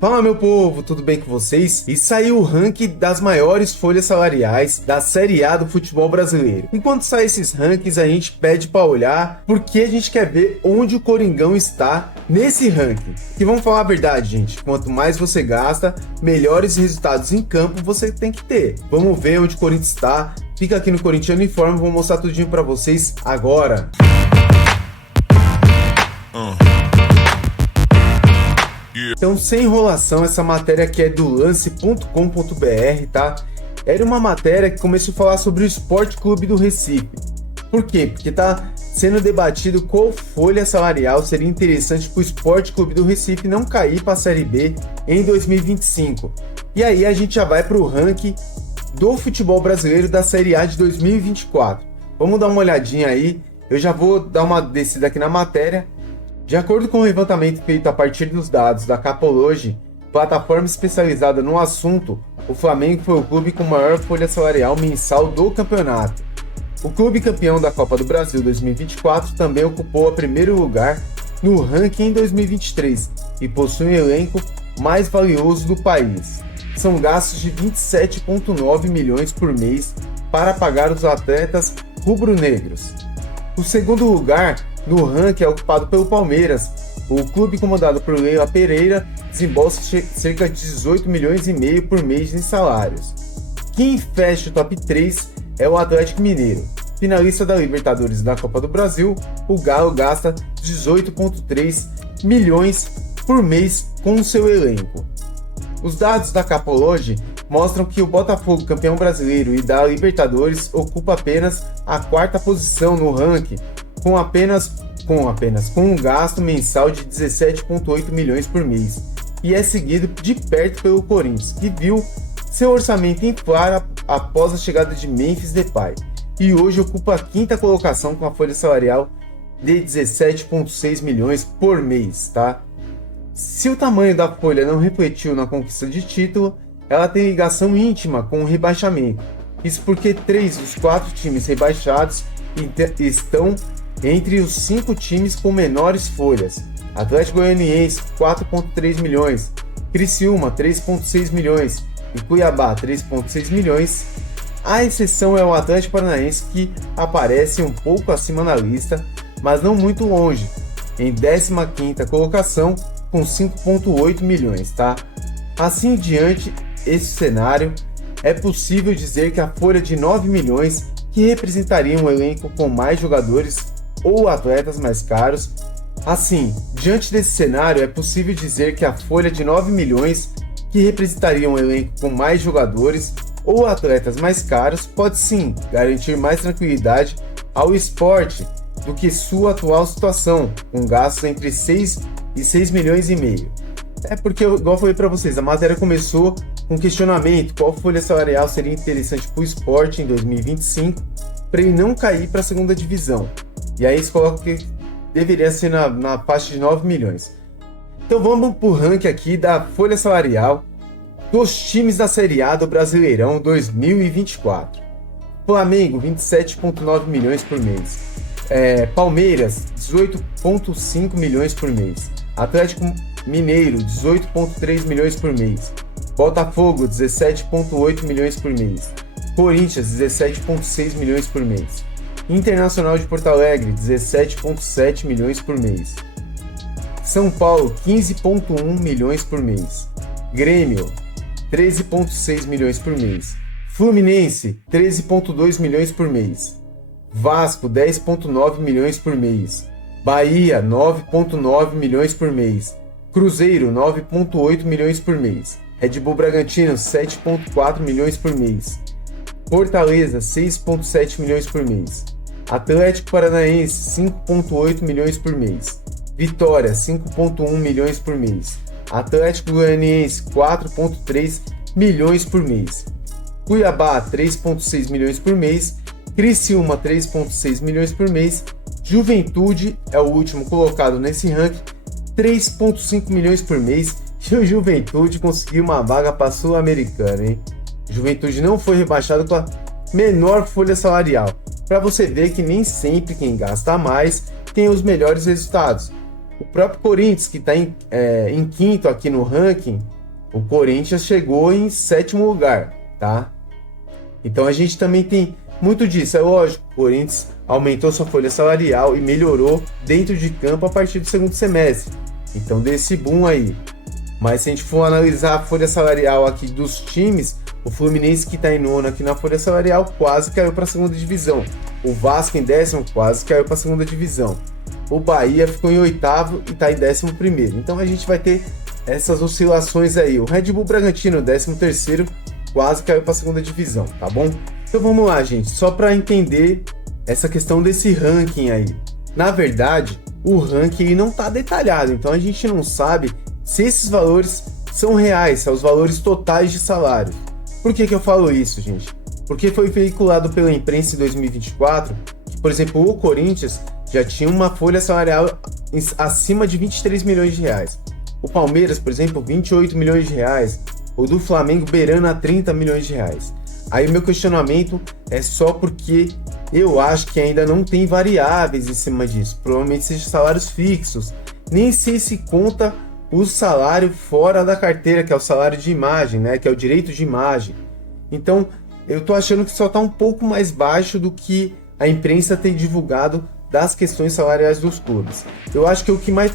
Fala meu povo, tudo bem com vocês? E saiu o ranking das maiores folhas salariais da Série A do futebol brasileiro. Enquanto sai esses rankings, a gente pede para olhar porque a gente quer ver onde o Coringão está nesse ranking. E vamos falar a verdade, gente, quanto mais você gasta, melhores resultados em campo você tem que ter. Vamos ver onde o Corinthians está. Fica aqui no Corinthians Informe, vou mostrar tudinho para vocês agora. Então, sem enrolação, essa matéria aqui é do lance.com.br, tá? Era uma matéria que começou a falar sobre o Sport Clube do Recife. Por quê? Porque tá sendo debatido qual folha salarial seria interessante para o Sport Clube do Recife não cair para a Série B em 2025. E aí a gente já vai para o ranking do futebol brasileiro da Série A de 2024. Vamos dar uma olhadinha aí, eu já vou dar uma descida aqui na matéria. De acordo com o levantamento feito a partir dos dados da Capology, plataforma especializada no assunto, o Flamengo foi o clube com maior folha salarial mensal do campeonato. O clube campeão da Copa do Brasil 2024 também ocupou o primeiro lugar no ranking em 2023 e possui um elenco mais valioso do país. São gastos de 27,9 milhões por mês para pagar os atletas rubro-negros. O segundo lugar no ranking é ocupado pelo Palmeiras. O clube comandado por Leila Pereira desembolsa cerca de 18 milhões e meio por mês em salários. Quem fecha o top 3 é o Atlético Mineiro. Finalista da Libertadores e da Copa do Brasil, o Galo gasta 18,3 milhões por mês com seu elenco. Os dados da Capology mostram que o Botafogo, campeão brasileiro e da Libertadores, ocupa apenas a quarta posição no ranking, com apenas um gasto mensal de 17,8 milhões por mês, e é seguido de perto pelo Corinthians, que viu seu orçamento inflar após a chegada de Memphis Depay, e hoje ocupa a quinta colocação com a folha salarial de 17,6 milhões por mês, tá? Se o tamanho da folha não refletiu na conquista de título, ela tem ligação íntima com o rebaixamento. Isso porque 3 dos 4 times rebaixados estão entre os 5 times com menores folhas: Atlético Goianiense 4,3 milhões, Criciúma 3,6 milhões e Cuiabá 3,6 milhões. A exceção é o Atlético Paranaense, que aparece um pouco acima na lista, mas não muito longe, em 15ª colocação com 5,8 milhões, tá? Assim diante esse cenário, é possível dizer que a folha de 9 milhões, que representaria um elenco com mais jogadores ou atletas mais caros. Assim, diante desse cenário, é possível dizer que a folha de 9 milhões, que representaria um elenco com mais jogadores ou atletas mais caros, pode sim garantir mais tranquilidade ao esporte do que sua atual situação, com gastos entre 6 e 6 milhões e meio. É porque, igual eu falei para vocês, a matéria começou com questionamento: qual folha salarial seria interessante para o esporte em 2025 para ele não cair para a segunda divisão. E aí eles colocam que deveria ser na faixa de 9 milhões. Então vamos para o ranking aqui da folha salarial dos times da Série A do Brasileirão 2024. Flamengo, 27,9 milhões por mês. Palmeiras, 18,5 milhões por mês. Atlético Mineiro, 18,3 milhões por mês. Botafogo, 17,8 milhões por mês. Corinthians, 17,6 milhões por mês. Internacional de Porto Alegre, 17,7 milhões por mês. São Paulo, 15,1 milhões por mês. Grêmio, 13,6 milhões por mês. Fluminense, 13,2 milhões por mês. Vasco, 10,9 milhões por mês. Bahia, 9,9 milhões por mês. Cruzeiro, 9,8 milhões por mês. Red Bull Bragantino, 7,4 milhões por mês. Fortaleza, 6,7 milhões por mês. Atlético Paranaense, 5,8 milhões por mês. Vitória, 5,1 milhões por mês. Atlético Goianiense, 4,3 milhões por mês. Cuiabá, 3,6 milhões por mês. Criciúma, 3,6 milhões por mês. Juventude é o último colocado nesse ranking, 3,5 milhões por mês. E o Juventude conseguiu uma vaga para a Sul-Americana, hein? Juventude não foi rebaixado com a menor folha salarial. Para você ver que nem sempre quem gasta mais tem os melhores resultados. O próprio Corinthians, que está em quinto aqui no ranking, o Corinthians chegou em sétimo lugar, tá? Então a gente também tem muito disso. É lógico, o Corinthians aumentou sua folha salarial e melhorou dentro de campo a partir do segundo semestre. Então deu esse boom aí. Mas se a gente for analisar a folha salarial aqui dos times, o Fluminense, que está em nono aqui na folha salarial, quase caiu para a segunda divisão. O Vasco em décimo quase caiu para a segunda divisão. O Bahia ficou em oitavo e está em 11º. Então a gente vai ter essas oscilações aí. O Red Bull Bragantino, 13º, quase caiu para a segunda divisão, tá bom? Então vamos lá, gente, só para entender essa questão desse ranking aí. Na verdade, o ranking ele não está detalhado, então a gente não sabe se esses valores são reais, são os valores totais de salário. Por que eu falo isso, gente? Porque foi veiculado pela imprensa em 2024 que, por exemplo, o Corinthians já tinha uma folha salarial acima de 23 milhões de reais. O Palmeiras, por exemplo, 28 milhões de reais. O do Flamengo beirando a 30 milhões de reais. Aí meu questionamento é só porque eu acho que ainda não tem variáveis em cima disso. Provavelmente sejam salários fixos. Nem sei se conta o salário fora da carteira, que é o salário de imagem, né? Que é o direito de imagem. Então, eu tô achando que só tá um pouco mais baixo do que a imprensa tem divulgado das questões salariais dos clubes. Eu acho que o que mais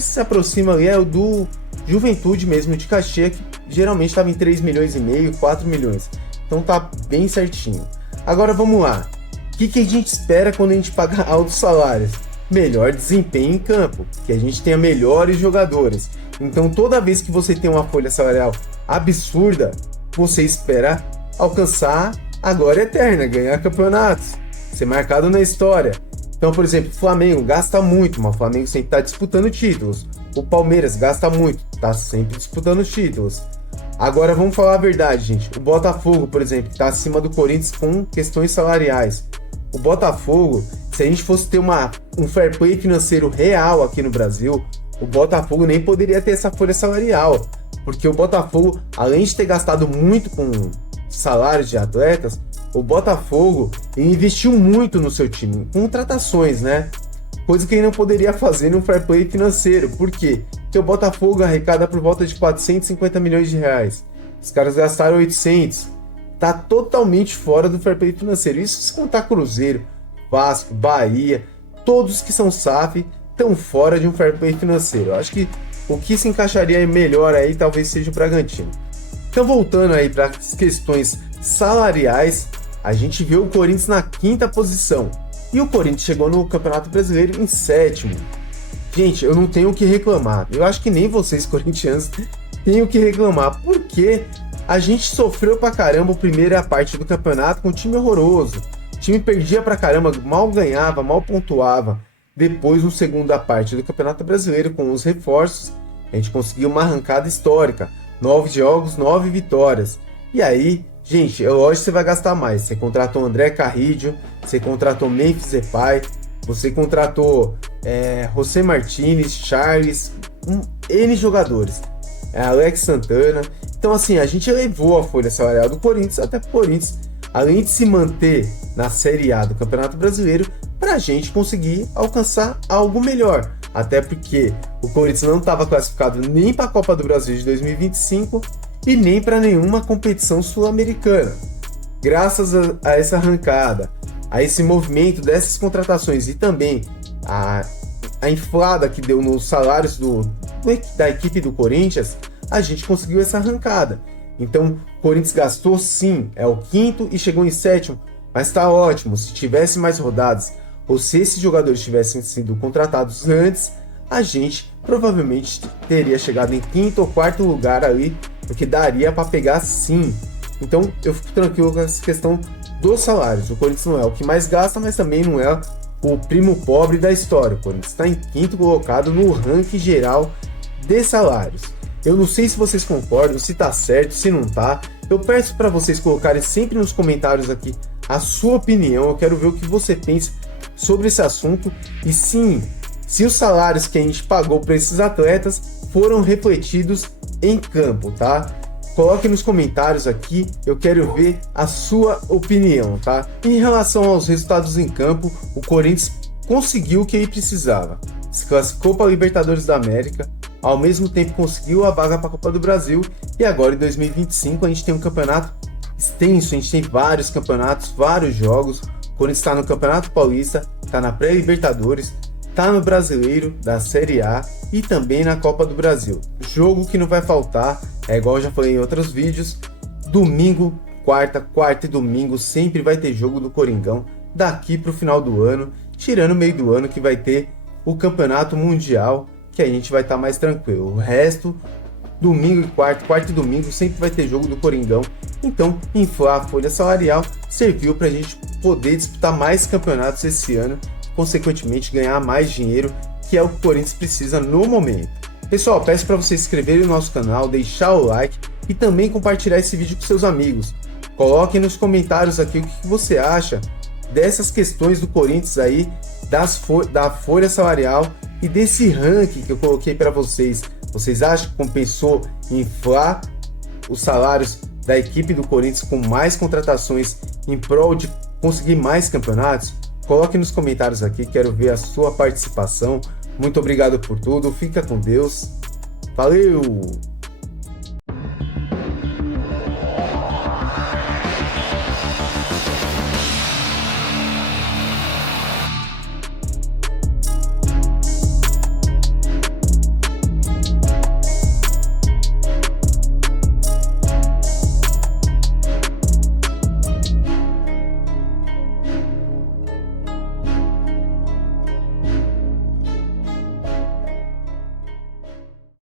se aproxima ali é o do Juventude mesmo, de Caxias, que geralmente estava em 3 milhões e meio, 4 milhões. Então tá bem certinho. Agora vamos lá. O que a gente espera quando a gente paga altos salários? Melhor desempenho em campo, que a gente tenha melhores jogadores. Então toda vez que você tem uma folha salarial absurda, você espera alcançar a glória eterna, ganhar campeonatos, ser marcado na história. Então, por exemplo, o Flamengo gasta muito, mas o Flamengo sempre está disputando títulos. O Palmeiras gasta muito, está sempre disputando títulos. Agora vamos falar a verdade, gente. O Botafogo, por exemplo, está acima do Corinthians com questões salariais. O Botafogo, se a gente fosse ter um fair play financeiro real aqui no Brasil, o Botafogo nem poderia ter essa folha salarial. Porque o Botafogo, além de ter gastado muito com salários de atletas, o Botafogo investiu muito no seu time, com contratações, né? Coisa que ele não poderia fazer no fair play financeiro. Por quê? Porque o Botafogo arrecada por volta de 450 milhões de reais. Os caras gastaram 800. Tá totalmente fora do fair play financeiro. Isso se contar Cruzeiro, Vasco, Bahia, todos que são SAF estão fora de um fair play financeiro. Eu acho que o que se encaixaria melhor aí talvez seja o Bragantino. Então voltando aí para as questões salariais, a gente vê o Corinthians na 5ª posição. E o Corinthians chegou no Campeonato Brasileiro em 7º. Gente, eu não tenho o que reclamar. Eu acho que nem vocês, corintianos, têm o que reclamar. Porque a gente sofreu pra caramba a primeira parte do campeonato com um time horroroso. O time perdia pra caramba, mal ganhava, mal pontuava. Depois, na segunda parte do Campeonato Brasileiro, com os reforços, a gente conseguiu uma arrancada histórica. 9 jogos, 9 vitórias. E aí, gente, é lógico que você vai gastar mais. Você contratou André Carrillo, você contratou Memphis Depay, você contratou José Martinez, Charles, N jogadores. Alex Santana. Então, assim, a gente elevou a folha salarial do Corinthians, até que o Corinthians, além de se manter na Série A do Campeonato Brasileiro, para a gente conseguir alcançar algo melhor. Até porque o Corinthians não estava classificado nem para a Copa do Brasil de 2025 e nem para nenhuma competição sul-americana. Graças a essa arrancada, a esse movimento dessas contratações e também a inflada que deu nos salários da equipe do Corinthians, a gente conseguiu essa arrancada. Então, o Corinthians gastou sim, é o 5º e chegou em 7º, mas está ótimo. Se tivesse mais rodadas, ou se esses jogadores tivessem sido contratados antes, a gente provavelmente teria chegado em 5º ou 4º lugar ali, porque daria para pegar sim. Então eu fico tranquilo com essa questão dos salários. O Corinthians não é o que mais gasta, mas também não é o primo pobre da história. O Corinthians está em 5º colocado no ranking geral de salários. Eu não sei se vocês concordam, se tá certo, se não tá. Eu peço para vocês colocarem sempre nos comentários aqui a sua opinião. Eu quero ver o que você pensa sobre esse assunto e sim, se os salários que a gente pagou para esses atletas foram refletidos em campo, tá? Coloque nos comentários aqui, eu quero ver a sua opinião, tá? Em relação aos resultados em campo, o Corinthians conseguiu o que ele precisava. se classificou para a Libertadores da América, ao mesmo tempo conseguiu a vaga para a Copa do Brasil, e agora em 2025 a gente tem um campeonato extenso, a gente tem vários campeonatos, vários jogos. O Corinthians está no Campeonato Paulista, está na pré-Libertadores, está no Brasileiro da Série A e também na Copa do Brasil. Jogo que não vai faltar, é igual eu já falei em outros vídeos, domingo, quarta e domingo sempre vai ter jogo do Coringão daqui para o final do ano, tirando o meio do ano que vai ter o Campeonato Mundial, que a gente vai estar mais tranquilo. O resto, domingo e quarta e domingo sempre vai ter jogo do Coringão. Então, inflar a folha salarial serviu para a gente poder disputar mais campeonatos esse ano, consequentemente ganhar mais dinheiro, que é o que o Corinthians precisa no momento. Pessoal, peço para vocês se inscreverem no nosso canal, deixar o like e também compartilhar esse vídeo com seus amigos. Coloquem nos comentários aqui o que você acha dessas questões do Corinthians aí, da folha salarial e desse ranking que eu coloquei para vocês. Vocês acham que compensou inflar os salários da equipe do Corinthians com mais contratações em prol de conseguir mais campeonatos? Coloque nos comentários aqui, quero ver a sua participação. Muito obrigado por tudo, fica com Deus, valeu!